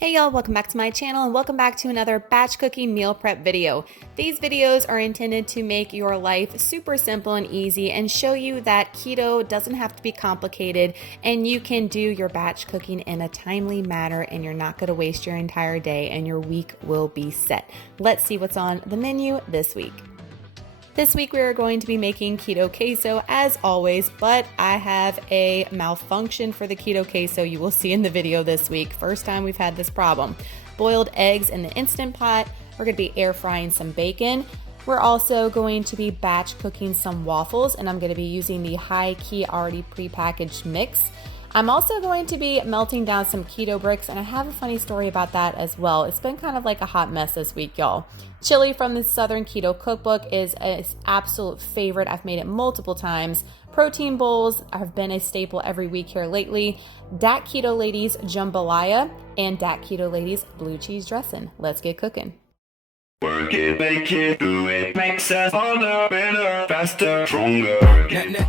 Hey y'all, welcome back to my channel and welcome back to another batch cooking meal prep video. These videos are intended to make your life super simple and easy and show you that keto doesn't have to be complicated and you can do your batch cooking in a timely manner and you're not going to waste your entire day and your week will be set. Let's see what's on the menu this week. This week we are going to be making Keto Queso as always, but I have a malfunction for the Keto Queso you will see in the video this week. First time we've had this problem. Boiled eggs in the Instant Pot. We're going to be air frying some bacon. We're also going to be batch cooking some waffles, and I'm going to be using the HighKey already prepackaged mix. I'm also going to be melting down some keto bricks, and I have a funny story about that as well. It's been kind of like a hot mess this week, y'all. Chili from the Southern Keto Cookbook is an absolute favorite. I've made it multiple times. Protein bowls have been a staple every week here lately. Dat Keto Ladies Jambalaya and Dat Keto Ladies blue cheese dressing. Let's get cooking. Work it, make it, do it, makes us harder, better, faster, stronger.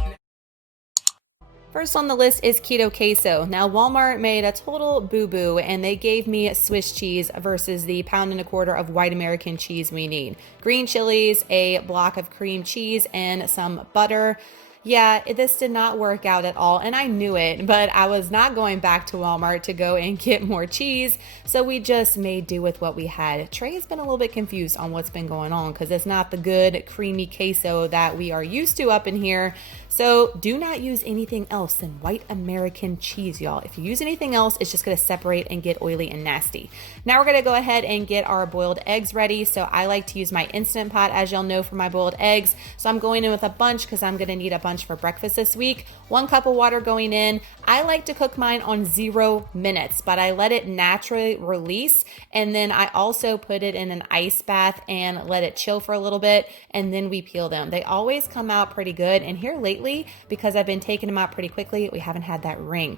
First on the list is Keto Queso. Now Walmart made a total boo-boo and they gave me Swiss cheese versus the 1.25 pounds of white American cheese we need. Green chilies, a block of cream cheese, and some butter. Yeah, this did not work out at all, and I knew it, but I was not going back to Walmart to go and get more cheese, so we just made do with what we had. Trey has been a little bit confused on what's been going on because it's not the good creamy queso that we are used to up in here. So do not use anything else than white American cheese, y'all. If you use anything else, it's just gonna separate and get oily and nasty. Now we're gonna go ahead and get our boiled eggs ready. So I like to use my Instant Pot, as y'all know, for my boiled eggs. So I'm going in with a bunch because I'm gonna need a bunch for breakfast this week. 1 cup of water going in. I like to cook mine on 0 minutes, but I let it naturally release. And then I also put it in an ice bath and let it chill for a little bit. And then we peel them. They always come out pretty good. And here lately, because I've been taking them out pretty quickly, we haven't had that ring.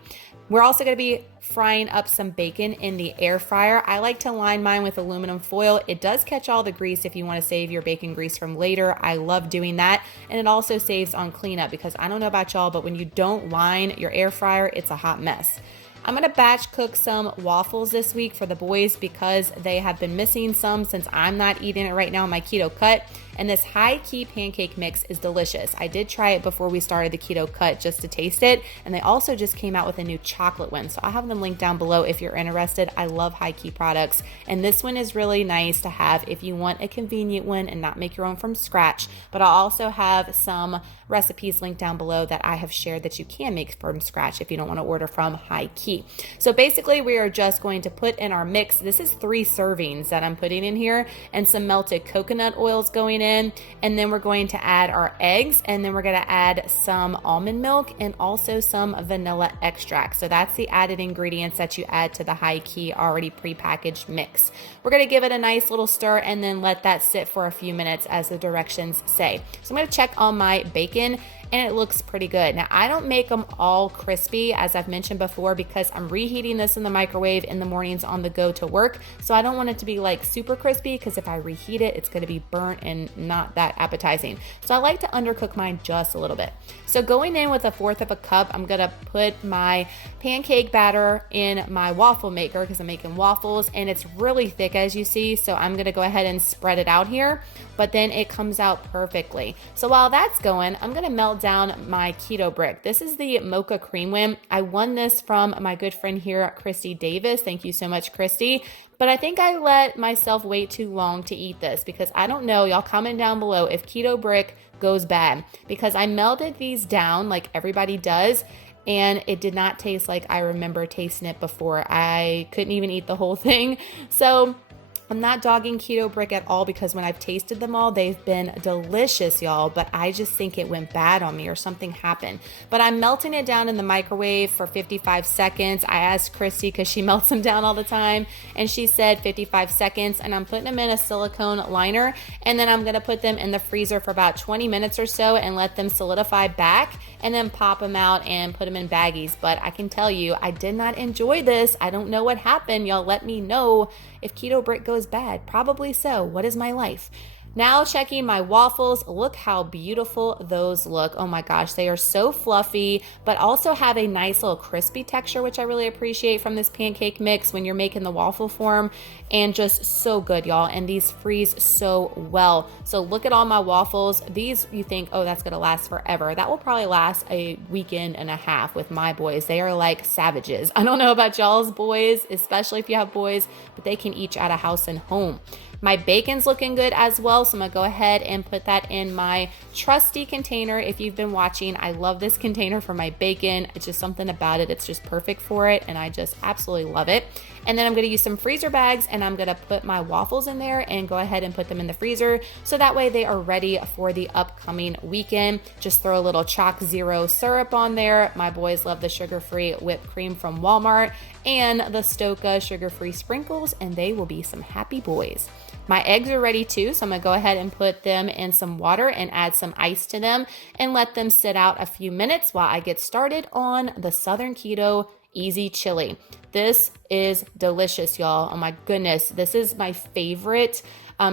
We're also going to be frying up some bacon in the air fryer. I like to line mine with aluminum foil. It does catch all the grease if you want to save your bacon grease from later. I love doing that. And it also saves on cleanup because I don't know about y'all, but when you don't line your air fryer, it's a hot mess. I'm going to batch cook some waffles this week for the boys because they have been missing some since I'm not eating it right now in my Keto Cut. And this HighKey pancake mix is delicious. I did try it before we started the Keto Cut just to taste it. And they also just came out with a new chocolate one. So I'll have them linked down below if you're interested. I love HighKey products. And this one is really nice to have if you want a convenient one and not make your own from scratch. But I'll also have some recipes linked down below that I have shared that you can make from scratch if you don't want to order from HighKey. So basically we are just going to put in our mix. This is 3 servings that I'm putting in here and some melted coconut oils going in. And then we're going to add our eggs, and then we're going to add some almond milk and also some vanilla extract. So that's the added ingredients that you add to the HighKey already prepackaged mix. We're going to give it a nice little stir and then let that sit for a few minutes as the directions say. So I'm going to check on my bacon and it looks pretty good. Now I don't make them all crispy as I've mentioned before because I'm reheating this in the microwave in the mornings on the go to work. So I don't want it to be like super crispy because if I reheat it, it's gonna be burnt and not that appetizing. So I like to undercook mine just a little bit. So going in with 1/4 cup, I'm gonna put my pancake batter in my waffle maker because I'm making waffles and it's really thick as you see. So I'm gonna go ahead and spread it out here, but then it comes out perfectly. So while that's going, I'm gonna melt down my keto brick. This is the mocha cream one. I won this from my good friend here, Christy Davis. Thank you so much, Christy. But I think I let myself wait too long to eat this because I don't know, y'all comment down below if keto brick goes bad because I melted these down like everybody does and it did not taste like I remember tasting it before. I couldn't even eat the whole thing. So I'm not dogging keto brick at all because when I've tasted them all, they've been delicious, y'all, but I just think it went bad on me or something happened. But I'm melting it down in the microwave for 55 seconds. I asked Christy because she melts them down all the time and she said 55 seconds and I'm putting them in a silicone liner and then I'm gonna put them in the freezer for about 20 minutes or so and let them solidify back and then pop them out and put them in baggies. But I can tell you, I did not enjoy this. I don't know what happened. Y'all let me know if keto brick goes bad. Probably so. What is my life? Now checking my waffles, look how beautiful those look. Oh my gosh, they are so fluffy, but also have a nice little crispy texture, which I really appreciate from this pancake mix when you're making the waffle form, and just so good, y'all. And these freeze so well. So look at all my waffles. These, you think, oh, that's gonna last forever. That will probably last a weekend and a half with my boys. They are like savages. I don't know about y'all's boys, especially if you have boys, but they can eat out of house and home. My bacon's looking good as well, so I'm gonna go ahead and put that in my trusty container. If you've been watching, I love this container for my bacon. It's just something about it. It's just perfect for it, and I just absolutely love it. And then I'm gonna use some freezer bags, and I'm gonna put my waffles in there and go ahead and put them in the freezer, so that way they are ready for the upcoming weekend. Just throw a little Chalk Zero syrup on there. My boys love the sugar-free whipped cream from Walmart and the Stoka sugar-free sprinkles, and they will be some happy boys. My eggs are ready too, so I'm gonna go ahead and put them in some water and add some ice to them and let them sit out a few minutes while I get started on the Southern Keto Easy Chili. This is delicious, y'all. Oh my goodness, this is my favorite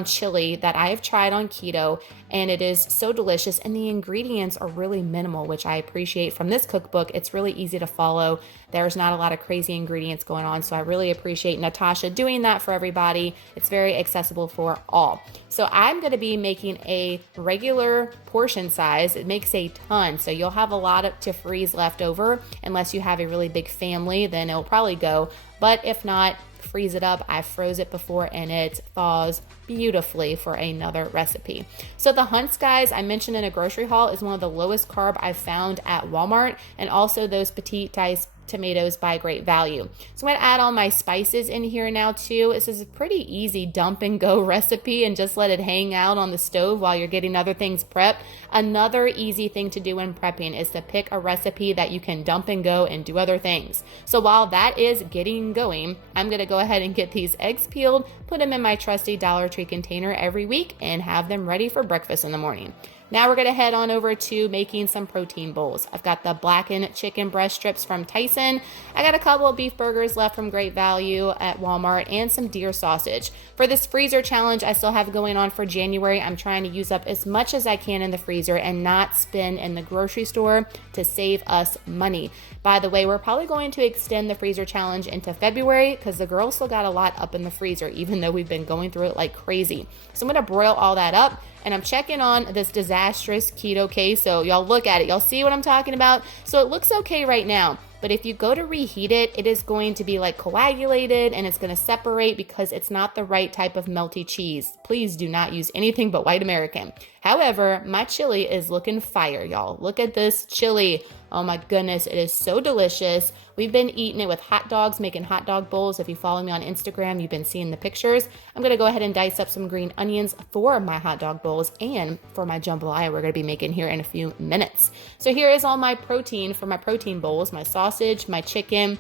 chili that I have tried on keto, and it is so delicious, and the ingredients are really minimal, which I appreciate from this cookbook. It's really easy to follow. There's not a lot of crazy ingredients going on, so I really appreciate Natasha doing that for everybody. It's very accessible for all. So I'm going to be making a regular portion size. It makes a ton, so you'll have a lot to freeze left over. Unless you have a really big family, then it'll probably go, but if not, freeze it up. I froze it before and it thaws beautifully for another recipe. So the Hunts, guys, I mentioned in a grocery haul, is one of the lowest carb I've found at Walmart, and also those petite dice tomatoes by Great Value. So I'm going to add all my spices in here now too. This is a pretty easy dump and go recipe, and just let it hang out on the stove while you're getting other things prepped. Another easy thing to do when prepping is to pick a recipe that you can dump and go and do other things. So while that is getting going, I'm going to go ahead and get these eggs peeled, put them in my trusty Dollar Tree container every week, and have them ready for breakfast in the morning. Now we're going to head on over to making some protein bowls. I've got the blackened chicken breast strips from Tyson. I got a couple of beef burgers left from Great Value at Walmart, and some deer sausage. For this freezer challenge I still have going on for January, I'm trying to use up as much as I can in the freezer and not spend in the grocery store to save us money. By the way, we're probably going to extend the freezer challenge into February because the girls still got a lot up in the freezer, even though we've been going through it like crazy. So I'm going to broil all that up. And I'm checking on this disastrous Keto Queso. Y'all look at it. Y'all see what I'm talking about? So it looks okay right now. But if you go to reheat it, it is going to be like coagulated, and it's going to separate because it's not the right type of melty cheese. Please do not use anything but white American. However, my chili is looking fire, y'all. Look at this chili. Oh my goodness, it is so delicious. We've been eating it with hot dogs, making hot dog bowls. If you follow me on Instagram, you've been seeing the pictures. I'm going to go ahead and dice up some green onions for my hot dog bowls and for my jambalaya we're going to be making here in a few minutes. So here is all my protein for my protein bowls, my sausage, my chicken,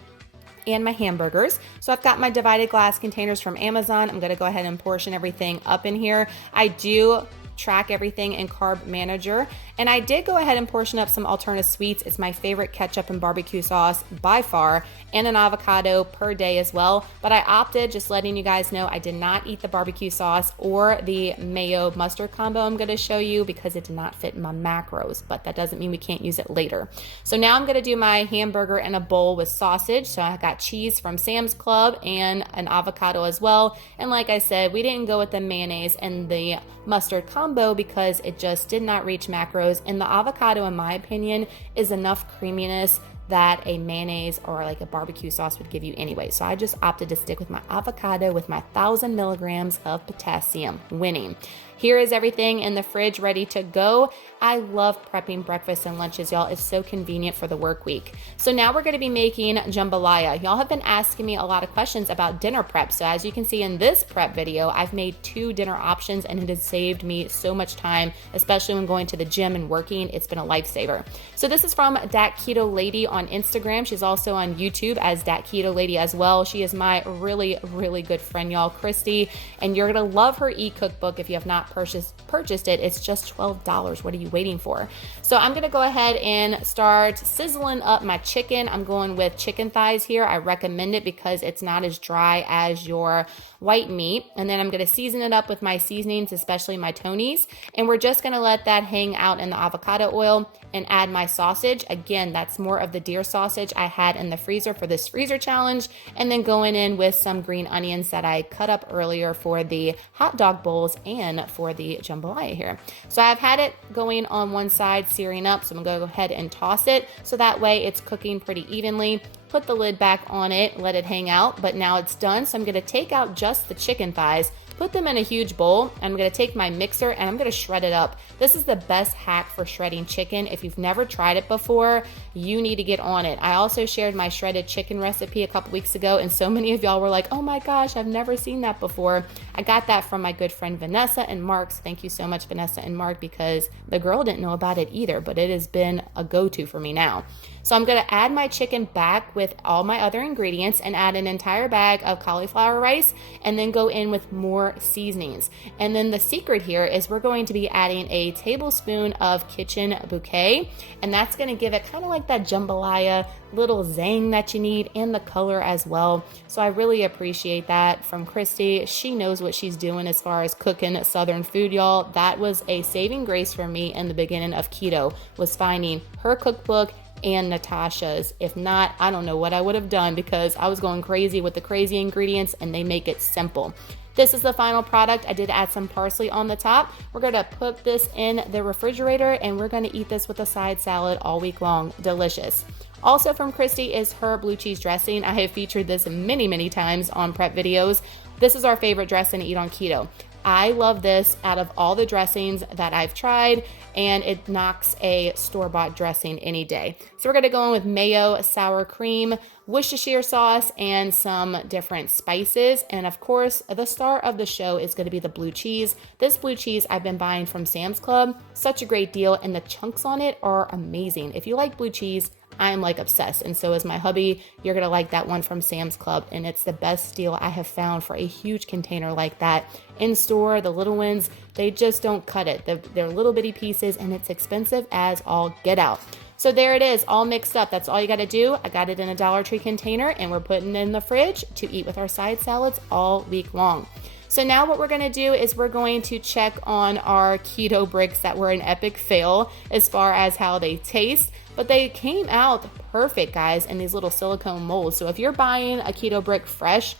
and my hamburgers. So I've got my divided glass containers from Amazon. I'm going to go ahead and portion everything up in here. I do track everything in Carb Manager, and I did go ahead and portion up some Alterna Sweets. It's my favorite ketchup and barbecue sauce by far, and an avocado per day as well. But I opted, just letting you guys know, I did not eat the barbecue sauce or the mayo mustard combo I'm going to show you because it did not fit in my macros, but that doesn't mean we can't use it later. So now I'm going to do my hamburger in a bowl with sausage. So I got cheese from Sam's Club and an avocado as well. And like I said, we didn't go with the mayonnaise and the mustard combo because it just did not reach macros. And the avocado, in my opinion, is enough creaminess that a mayonnaise or like a barbecue sauce would give you anyway. So I just opted to stick with my avocado with my 1,000 milligrams of potassium, winning. Here is everything in the fridge ready to go. I love prepping breakfast and lunches, y'all. It's so convenient for the work week. So now we're going to be making jambalaya. Y'all have been asking me a lot of questions about dinner prep. So as you can see in this prep video, I've made 2 dinner options, and it has saved me so much time, especially when going to the gym and working. It's been a lifesaver. So this is from Dat Keto Lady on Instagram. She's also on YouTube as Dat Keto Lady as well. She is my really, really good friend, y'all, Christy, and you're going to love her e-cookbook if you have not purchased it, it's just $12. What are you waiting for? So I'm gonna go ahead and start sizzling up my chicken. I'm going with chicken thighs here. I recommend it because it's not as dry as your white meat. And then I'm gonna season it up with my seasonings, especially my Tony's. And we're just gonna let that hang out in the avocado oil and add my sausage. Again, that's more of the deer sausage I had in the freezer for this freezer challenge. And then going in with some green onions that I cut up earlier for the hot dog bowls and for the jambalaya here. So I've had it going on one side, searing up. So I'm gonna go ahead and toss it. So that way it's cooking pretty evenly. Put the lid back on it, let it hang out, but now it's done. So I'm gonna take out just the chicken thighs, put them in a huge bowl. I'm gonna take my mixer and I'm gonna shred it up. This is the best hack for shredding chicken. If you've never tried it before, you need to get on it. I also shared my shredded chicken recipe a couple weeks ago, and so many of y'all were like, oh my gosh, I've never seen that before. I got that from my good friend Vanessa and Mark. So thank you so much, Vanessa and Mark, because the girl didn't know about it either, but it has been a go-to for me now. So I'm gonna add my chicken back with all my other ingredients and add an entire bag of cauliflower rice and then go in with more seasonings. And then the secret here is we're going to be adding a tablespoon of kitchen bouquet, and that's gonna give it kind of like that jambalaya little zang that you need and the color as well. So I really appreciate that from Christy. She knows what she's doing as far as cooking Southern food, y'all. That was a saving grace for me in the beginning of keto, was finding her cookbook and Natasha's. If not, I don't know what I would have done, because I was going crazy with the crazy ingredients and they make it simple. This is the final product. I did add some parsley on the top. We're gonna put this in the refrigerator and we're gonna eat this with a side salad all week long. Delicious. Also from Christy is her blue cheese dressing. I have featured this many times on prep videos. This is our favorite dressing to eat on keto. I love this out of all the dressings that I've tried, and it knocks a store-bought dressing any day. So we're gonna go in with mayo, sour cream, Worcestershire sauce, and some different spices. And of course, the star of the show is gonna be the blue cheese. This blue cheese I've been buying from Sam's Club. Such a great deal, and the chunks on it are amazing. If you like blue cheese, I'm like obsessed, and so is my hubby. You're gonna like that one from Sam's Club, and it's the best deal I have found for a huge container like that. In store, the little ones, they just don't cut it. They're little bitty pieces, and it's expensive as all get out. So there it is, all mixed up. That's all you gotta do. I got it in a Dollar Tree container, and we're putting it in the fridge to eat with our side salads all week long. So now what we're gonna do is we're going to check on our keto bricks that were an epic fail as far as how they taste, but they came out perfect, guys, in these little silicone molds. So if you're buying a keto brick fresh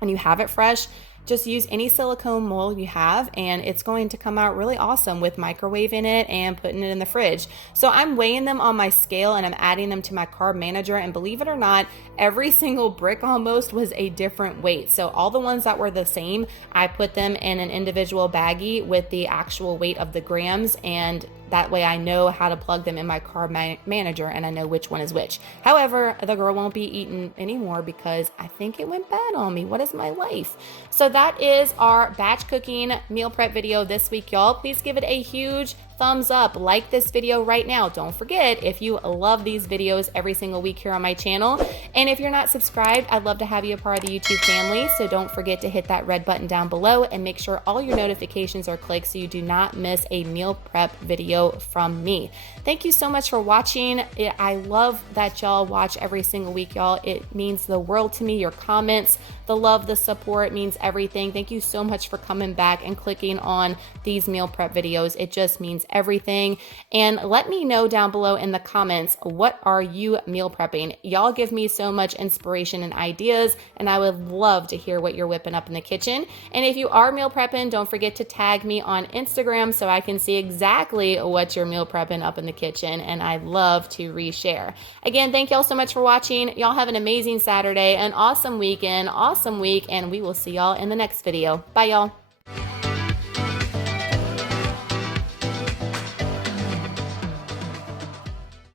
and you have it fresh, just use any silicone mold you have, and it's going to come out really awesome with microwaving it and putting it in the fridge. So I'm weighing them on my scale and I'm adding them to my carb manager, and believe it or not, every single brick almost was a different weight. So all the ones that were the same, I put them in an individual baggie with the actual weight of the grams, and that way I know how to plug them in my carb manager and I know which one is which. However, the girl won't be eating anymore because I think it went bad on me. What is my life? So that is our batch cooking meal prep video this week, y'all. Please give it a huge thumbs up. Like this video right now. Don't forget, if you love these videos every single week here on my channel, and if you're not subscribed, I'd love to have you a part of the YouTube family. So don't forget to hit that red button down below and make sure all your notifications are clicked so you do not miss a meal prep video from me. Thank you so much for watching. I love that y'all watch every single week, y'all. It means the world to me. Your comments, the love, the support means everything. Thank you so much for coming back and clicking on these meal prep videos. It just means everything. And let me know down below in the comments, what are you meal prepping? Y'all give me so much inspiration and ideas, and I would love to hear what you're whipping up in the kitchen. And if you are meal prepping, don't forget to tag me on Instagram so I can see exactly what you're meal prepping up in the kitchen, and I'd love to reshare. Again, thank y'all so much for watching. Y'all have an amazing Saturday, an awesome weekend, awesome week, and we will see y'all in the next video. Bye, y'all.